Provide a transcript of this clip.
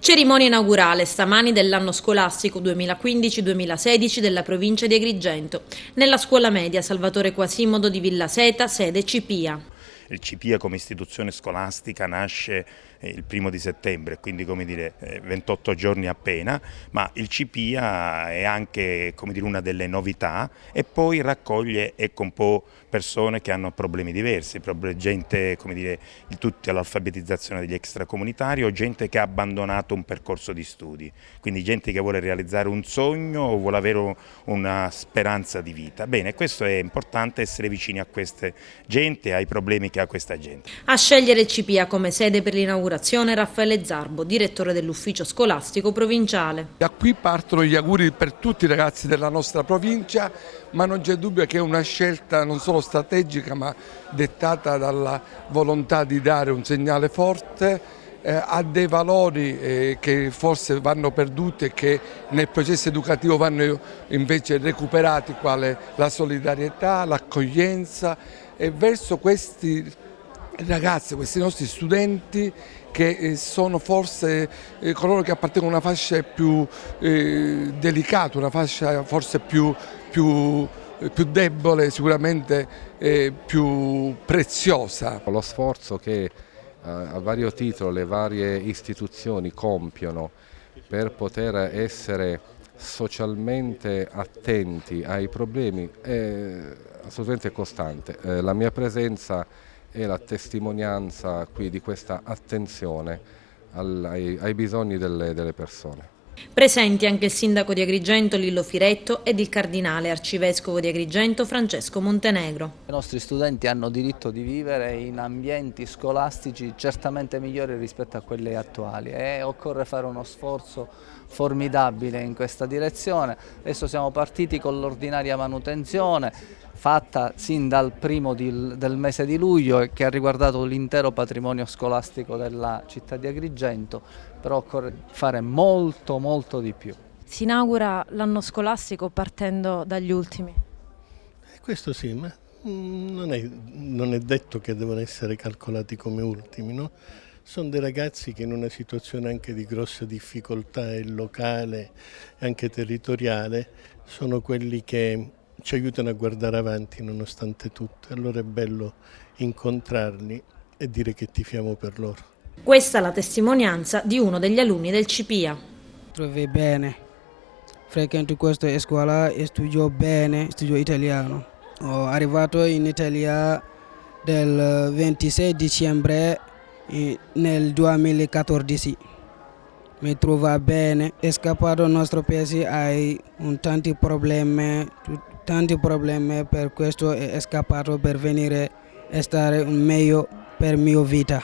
Cerimonia inaugurale stamani dell'anno scolastico 2015-2016 della provincia di Agrigento, nella scuola media Salvatore Quasimodo di Villaseta, sede CIPIA. Il CIPIA come istituzione scolastica nasce il 1° settembre, quindi 28 giorni appena, ma il CIPIA è anche una delle novità e poi raccoglie un po' persone che hanno problemi diversi, gente di tutta l'alfabetizzazione degli extracomunitari o gente che ha abbandonato un percorso di studi, quindi gente che vuole realizzare un sogno o vuole avere una speranza di vita. Bene, questo è importante, essere vicini a queste gente, ai problemi che ha questa gente. A scegliere il CIPIA come sede per l'inaugurazione Raffaele Zarbo, direttore dell'ufficio scolastico provinciale. Da qui partono gli auguri per tutti i ragazzi della nostra provincia, ma non c'è dubbio che è una scelta non solo strategica ma dettata dalla volontà di dare un segnale forte a dei valori che forse vanno perduti e che nel processo educativo vanno invece recuperati, quale la solidarietà, l'accoglienza, e verso questi ragazzi, questi nostri studenti che sono forse coloro che appartengono a una fascia più delicata, una fascia forse più debole, sicuramente più preziosa. Lo sforzo che a vario titolo le varie istituzioni compiono per poter essere socialmente attenti ai problemi è assolutamente costante. La mia presenza è la testimonianza qui di questa attenzione ai bisogni delle persone. Presenti anche il sindaco di Agrigento Lillo Firetto ed il cardinale arcivescovo di Agrigento Francesco Montenegro. I nostri studenti hanno diritto di vivere in ambienti scolastici certamente migliori rispetto a quelli attuali e occorre fare uno sforzo formidabile in questa direzione. Adesso siamo partiti con l'ordinaria manutenzione fatta sin dal primo del mese di luglio e che ha riguardato l'intero patrimonio scolastico della città di Agrigento, però occorre fare molto di più. Si inaugura l'anno scolastico partendo dagli ultimi. Questo sì, ma non è detto che devono essere calcolati come ultimi, no? Sono dei ragazzi che in una situazione anche di grossa difficoltà locale e anche territoriale sono quelli che ci aiutano a guardare avanti nonostante tutto. Allora è bello incontrarli e dire che tifiamo per loro. Questa è la testimonianza di uno degli alunni del CIPIA. Trovo bene, frequento questa scuola e studio bene, studio italiano. Ho arrivato in Italia del 26 dicembre nel 2014. Mi trovo bene, è scappato il nostro paese, hai tanti problemi, per questo è scappato per venire a stare meglio per la mia vita.